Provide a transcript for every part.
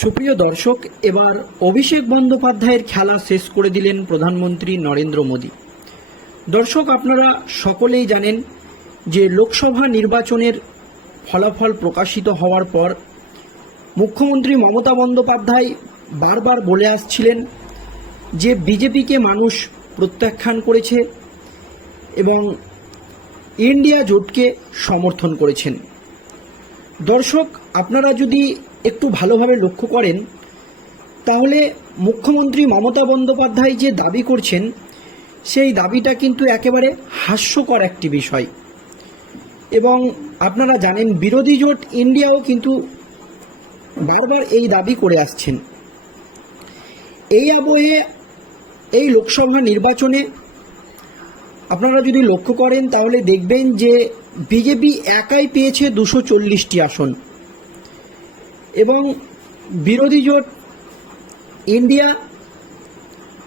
সুপ্রিয় দর্শক, এবার অভিষেক বন্দ্যোপাধ্যায়ের খেলা শেষ করে দিলেন প্রধানমন্ত্রী নরেন্দ্র মোদী। দর্শক, আপনারা সকলেই জানেন যে লোকসভা নির্বাচনের ফলাফল প্রকাশিত হওয়ার পর মুখ্যমন্ত্রী মমতা বন্দ্যোপাধ্যায় বারবার বলে আসছিলেন যে বিজেপিকে মানুষ প্রত্যাখ্যান করেছে এবং ইন্ডিয়া জোটকে সমর্থন করেছেন। দর্শক, আপনারা যদি একটু ভালোভাবে লক্ষ্য করেন, তাহলে মুখ্যমন্ত্রী মমতা বন্দ্যোপাধ্যায় যে দাবি করছেন, সেই দাবিটা কিন্তু একেবারে হাস্যকর একটি বিষয়। এবং আপনারা জানেন, বিরোধী জোট ইন্ডিয়াও কিন্তু বারবার এই দাবি করে আসছেন। এই আবহে এই লোকসভা নির্বাচনে আপনারা যদি লক্ষ্য করেন, তাহলে দেখবেন যে বিজেপি একাই পেয়েছে দুশো চল্লিশটি আসন। এবং বিরোধী জোট ইন্ডিয়া,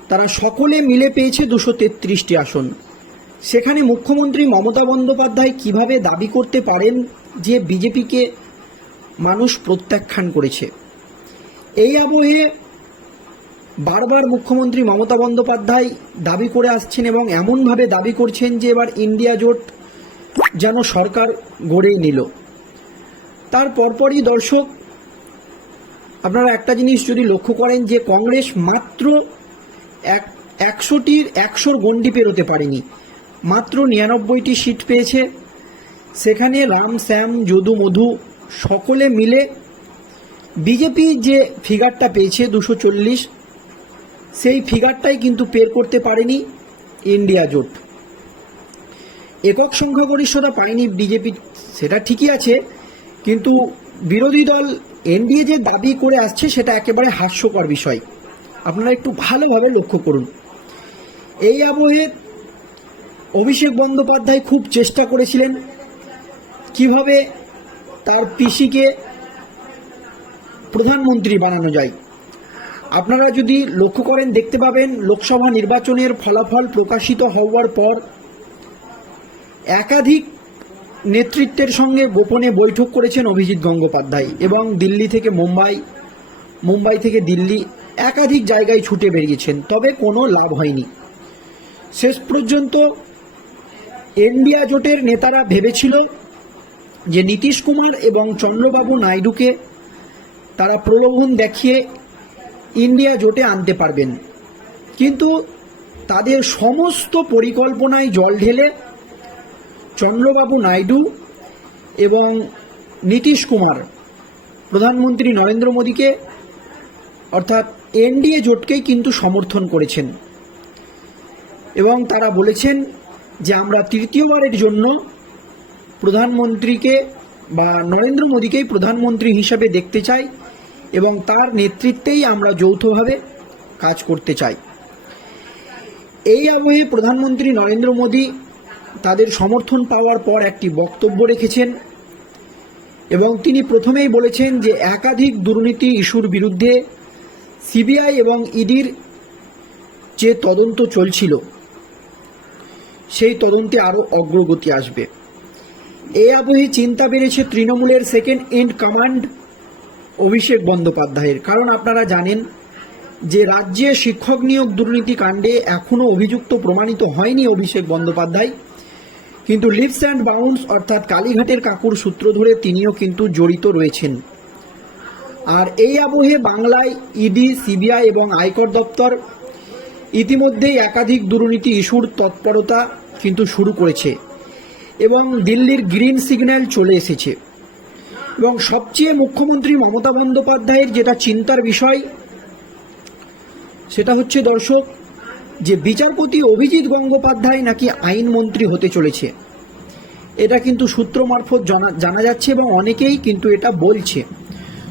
তারা সকলে মিলে পেয়েছে দুশো তেত্রিশটি আসন। সেখানে মুখ্যমন্ত্রী মমতা বন্দ্যোপাধ্যায় কীভাবে দাবি করতে পারেন যে বিজেপিকে মানুষ প্রত্যাখ্যান করেছে? এই আবহে বারবার মুখ্যমন্ত্রী মমতা বন্দ্যোপাধ্যায় দাবি করে আসছেন এবং এমনভাবে দাবি করছেন যে এবার ইন্ডিয়া জোট যেন সরকার গড়েই নিল। তার পরপরই দর্শক আপনারা একটা জিনিস যদি লক্ষ্য করেন যে কংগ্রেস মাত্র এক একশোটির একশোর গণ্ডি পেরোতে পারেনি। মাত্র নিরানব্বইটি সিট পেয়েছে। সেখানে রাম, শ্যাম, যদু, মধু সকলে মিলে বিজেপি যে ফিগারটা পেয়েছে দুশো চল্লিশ, সেই ফিগারটাই কিন্তু পের করতে পারেনি ইন্ডিয়া জোট। একক সংখ্যাগরিষ্ঠতা পায়নি বিজেপি, সেটা ঠিকই আছে, কিন্তু বিরোধী দল এনডিএ যে দাবি করে আসছে, সেটা একেবারে হাস্যকর বিষয়। আপনারা একটু ভালোভাবে লক্ষ্য করুন। এই আবহে অভিষেক বন্দ্যোপাধ্যায় খুব চেষ্টা করেছিলেন কীভাবে তার পিসিকে প্রধানমন্ত্রী বানানো যায়। আপনারা যদি লক্ষ্য করেন, দেখতে পাবেন লোকসভা নির্বাচনের ফলাফল প্রকাশিত হওয়ার পর একাধিক নেতৃত্বের সঙ্গে গোপনে বৈঠক করেছেন অভিজিৎ গঙ্গোপাধ্যায় এবং দিল্লি থেকে মুম্বাই মুম্বাই থেকে দিল্লি একাধিক জায়গায় ছুটে বেরিয়েছেন, তবে কোনো লাভ হয়নি। শেষ পর্যন্ত ইন্ডিয়া জোটের নেতারা ভেবেছিল যে নীতিশ কুমার এবং চন্দ্রবাবু নাইডুকে তারা প্রলোভন দেখিয়ে ইন্ডিয়া জোটে আনতে পারবেন। কিন্তু তাদের সমস্ত পরিকল্পনায় জল ঢেলে চন্দ্রবাবু নাইডু এবং নীতিশ কুমার, প্রধানমন্ত্রী নরেন্দ্র মোদীকে, অর্থাৎ এনডিএ জোটকেই কিন্তু সমর্থন করেছেন। এবং তারা বলেছেন যে আমরা তৃতীয়বারের জন্য প্রধানমন্ত্রীকে বা নরেন্দ্র মোদীকেই প্রধানমন্ত্রী হিসাবে দেখতে চাই এবং তার নেতৃত্বেই আমরা যৌথভাবে কাজ করতে চাই। এই আবহে প্রধানমন্ত্রী নরেন্দ্র মোদী তাদের সমর্থন পাওয়ার পর একটি বক্তব্য রেখেছেন এবং তিনি প্রথমেই বলেছেন যে একাধিক দুর্নীতি ইস্যুর বিরুদ্ধে সিবিআই এবং ইডির যে তদন্ত চলছিল, সেই তদন্তে আরও অগ্রগতি আসবে। এ আবহে চিন্তা বেড়েছে তৃণমূলের সেকেন্ড এন্ড কমান্ড অভিষেক বন্দ্যোপাধ্যায়ের। কারণ আপনারা জানেন যে রাজ্যে শিক্ষক নিয়োগ দুর্নীতি কাণ্ডে এখনও অভিযুক্ত প্রমাণিত হয়নি অভিষেক বন্দ্যোপাধ্যায়। কিন্তু লিপস অ্যান্ড বাউন্স অর্থাৎ কালীঘাটের কাকুর সূত্র ধরে তিনিও কিন্তু জড়িত রয়েছেন। আর এই আবহে বাংলায় ইডি, সিবিআই এবং আয়কর দপ্তর ইতিমধ্যেই একাধিক দুর্নীতি ইস্যুর তৎপরতা কিন্তু শুরু করেছে এবং দিল্লির গ্রিন সিগন্যাল চলে এসেছে। এবং সবচেয়ে মুখ্যমন্ত্রী মমতা বন্দ্যোপাধ্যায়ের যেটা চিন্তার বিষয়, সেটা হচ্ছে দর্শক যে বিচারপতি অভিজিৎ গঙ্গোপাধ্যায় নাকি আইনমন্ত্রী হতে চলেছে। এটা কিন্তু সূত্র মারফত জানা জানা যাচ্ছে এবং অনেকেই কিন্তু এটা বলছে।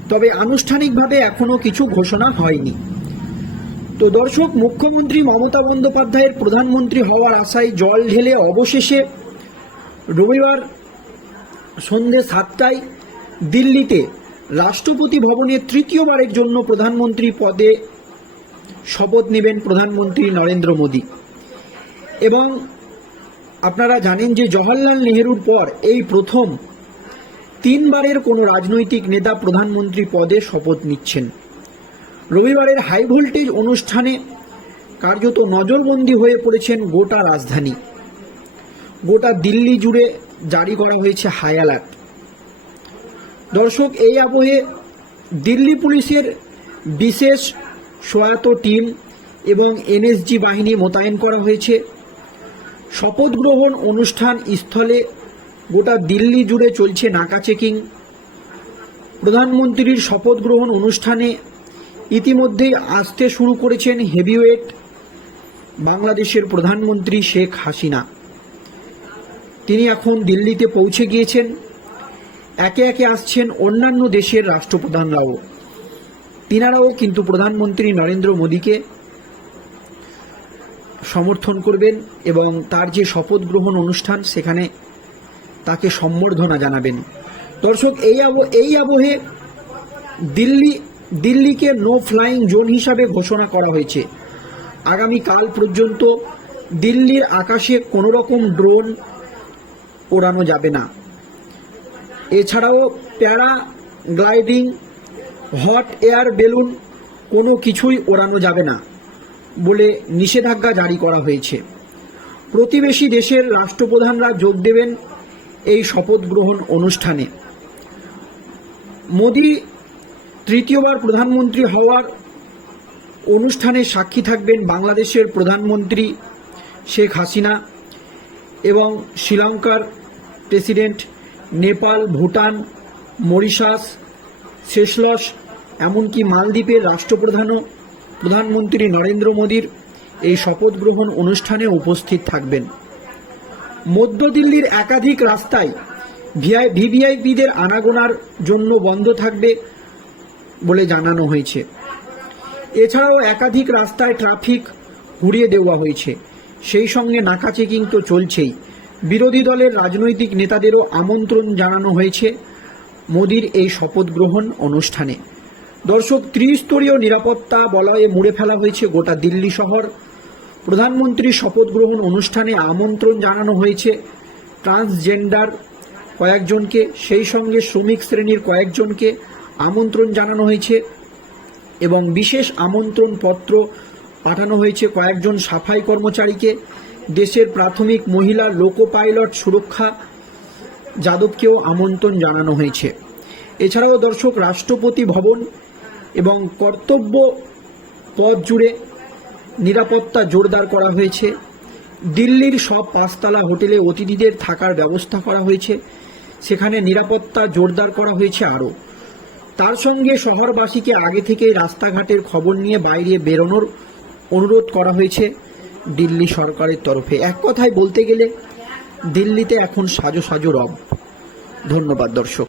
তবে আনুষ্ঠানিকভাবে এখনও কিছু ঘোষণা হয়নি। তো দর্শক, মুখ্যমন্ত্রী মমতা বন্দ্যোপাধ্যায়ের প্রধানমন্ত্রী হওয়ার আশায় জল ঢেলে অবশেষে রবিবার সন্ধে সাতটায় দিল্লিতে রাষ্ট্রপতি ভবনে তৃতীয়বারের জন্য প্রধানমন্ত্রী পদে শপথ নেবেন প্রধানমন্ত্রী নরেন্দ্র মোদী। এবং আপনারা জানেন যে জওহরলাল নেহেরুর পর এই প্রথম তিনবারের কোনো রাজনৈতিক নেতা প্রধানমন্ত্রী পদে শপথ নিচ্ছেন। রবিবারের হাই ভোল্টেজ অনুষ্ঠানে কার্যত নজরবন্দি হয়ে পড়েছেন গোটা রাজধানী। গোটা দিল্লি জুড়ে জারি করা হয়েছে হাই অ্যালার্ট। দর্শক, এই আবহে দিল্লি পুলিশের বিশেষ সহায়তা টিম এবং এনএসজি বাহিনী মোতায়েন করা হয়েছে। শপথ গ্রহণ অনুষ্ঠান স্থলে গোটা দিল্লি জুড়ে চলছে নাকা চেকিং। প্রধানমন্ত্রীর শপথ গ্রহণ অনুষ্ঠানে ইতিমধ্যেই আসতে শুরু করেছেন হেভিওয়েট বাংলাদেশের প্রধানমন্ত্রী শেখ হাসিনা। তিনি এখন দিল্লিতে পৌঁছে গিয়েছেন। একে একে আসছেন অন্যান্য দেশের রাষ্ট্রপ্রধানরাও। তিনারাও কিন্তু প্রধানমন্ত্রী নরেন্দ্র মোদীকে সমর্থন করবেন এবং তার যে শপথ গ্রহণ অনুষ্ঠান সেখানে তাকে সম্বর্ধনা জানাবেন। দর্শক, এই আব এই আবহে দিল্লি, দিল্লিকে নো ফ্লাইং জোন হিসাবে ঘোষণা করা হয়েছে। আগামী কাল পর্যন্ত দিল্লির আকাশে কোনো রকম ড্রোন ওড়ানো যাবে না। এছাড়াও প্যারা গ্লাইডিং হট এয়ার বেলুন কোনো কিছুই ওড়ানো যাবে না বলে নিষেধাজ্ঞা জারি করা হয়েছে। প্রতিবেশী দেশের রাষ্ট্রপ্রধানরা যোগ দেবেন এই শপথ গ্রহণ অনুষ্ঠানে। মোদী তৃতীয়বার প্রধানমন্ত্রী হওয়ার অনুষ্ঠানে সাক্ষী থাকবেন বাংলাদেশের প্রধানমন্ত্রী শেখ হাসিনা এবং শ্রীলঙ্কার president Nepal, Bhutan, Mauritius Seychelles এমনকি মালদ্বীপের রাষ্ট্রপ্রধানও প্রধানমন্ত্রী নরেন্দ্র মোদীর এই শপথ গ্রহণ অনুষ্ঠানে উপস্থিত থাকবেন। মধ্য দিল্লির একাধিক রাস্তায় ভিআই ভিভিআইপিদের আনাগোনার জন্য বন্ধ থাকবে বলে জানানো হয়েছে। এছাড়াও একাধিক রাস্তায় ট্রাফিক ঘুরিয়ে দেওয়া হয়েছে। সেই সঙ্গে নাকা চেকিং তো চলছেই। বিরোধী দলের রাজনৈতিক নেতাদেরও আমন্ত্রণ জানানো হয়েছে। মোদির এই শপথ গ্রহণ অনুষ্ঠানে। দর্শক, ত্রিস্তরীয় নিরাপত্তা বলয়ে মুড়ে ফেলা হয়েছে গোটা দিল্লি শহর। প্রধানমন্ত্রীর শপথ গ্রহণ অনুষ্ঠানে আমন্ত্রণ জানানো হয়েছে ট্রান্সজেন্ডার কয়েকজনকে, সেই সঙ্গে শ্রমিক শ্রেণির কয়েকজনকে আমন্ত্রণ জানানো হয়েছে এবং বিশেষ আমন্ত্রণ পত্র পাঠানো হয়েছে কয়েকজন সাফাই কর্মচারীকে। দেশের প্রাথমিক মহিলা লোকো পাইলট সুরক্ষা যাদবকেও আমন্ত্রণ জানানো হয়েছে। এছাড়াও দর্শক, রাষ্ট্রপতি ভবন এবং কর্তব্য পথ জুড়ে নিরাপত্তা জোরদার করা হয়েছে। দিল্লির সব পাঁচতলা হোটেলে অতিথিদের থাকার ব্যবস্থা করা হয়েছে। সেখানে নিরাপত্তা জোরদার করা হয়েছে আরও। তার সঙ্গে শহরবাসীকে আগে থেকেই রাস্তাঘাটের খবর নিয়ে বাইরে বেরোনোর অনুরোধ করা হয়েছে দিল্লি সরকারের তরফে। এক কথায় বলতে গেলে, দিল্লিতে এখন সাজো সাজো রব। ধন্যবাদ দর্শক।